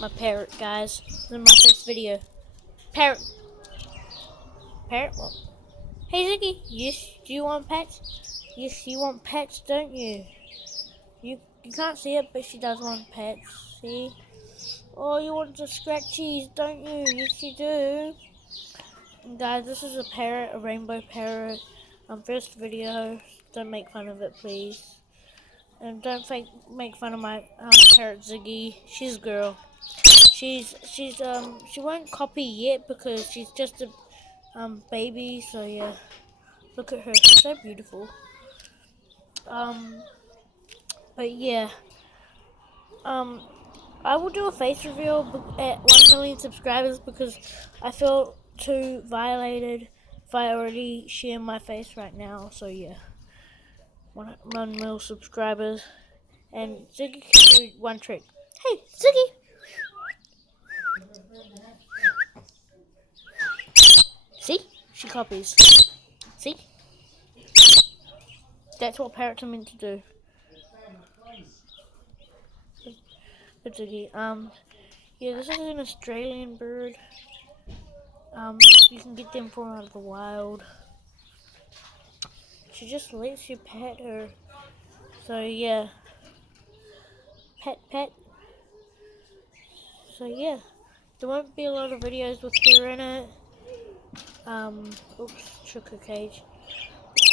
My parrot, guys. This is my first video. Parrot. Parrot? What? Hey, Ziggy. Yes, do you want pets? Yes, you want pets, don't you? You can't see it, but she does want pets. See? Oh, you want the scratchies, don't you? Yes, you do. And guys, this is a parrot, a rainbow parrot. First video. Don't make fun of it, please. And don't make fun of my parrot Ziggy. She's a girl. She won't copy yet because she's just a baby. So yeah, look at her. She's so beautiful. But yeah, I will do a face reveal at 1 million subscribers because I feel too violated if I already share my face right now. So yeah, 1 million subscribers, and Ziggy can do one trick. Hey, Ziggy. See? She copies. See? That's what parrots are meant to do. Good Ziggy. Yeah, this is an Australian bird. You can get them from out of the wild. She just lets you pet her. So yeah. Pet. So yeah. There won't be a lot of videos with her in it. Oops, shook her cage.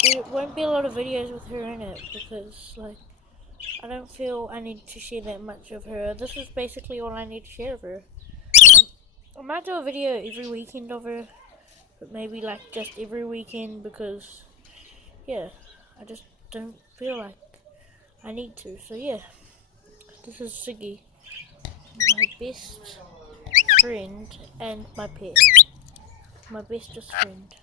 There won't be a lot of videos with her in it because, like, I don't feel I need to share that much of her. This is basically all I need to share of her. I might do a video every weekend of her, but maybe like just every weekend because, yeah, I just don't feel like I need to. So yeah, this is Ziggy, my best friend and my pet, my bestest friend.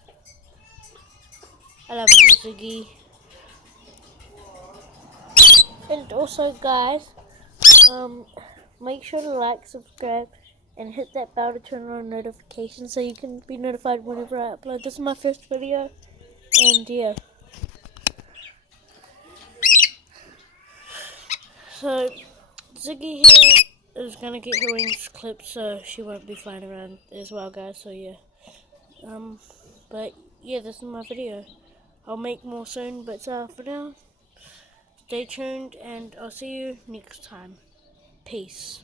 I love you, Ziggy. And also, guys, make sure to like, subscribe, and hit that bell to turn on notifications so you can be notified whenever I upload. This is my first video, and yeah. So, Ziggy here is gonna get her wings clipped so she won't be flying around as well, guys, so yeah. But yeah, this is my video. I'll make more soon, but for now, stay tuned, and I'll see you next time. Peace.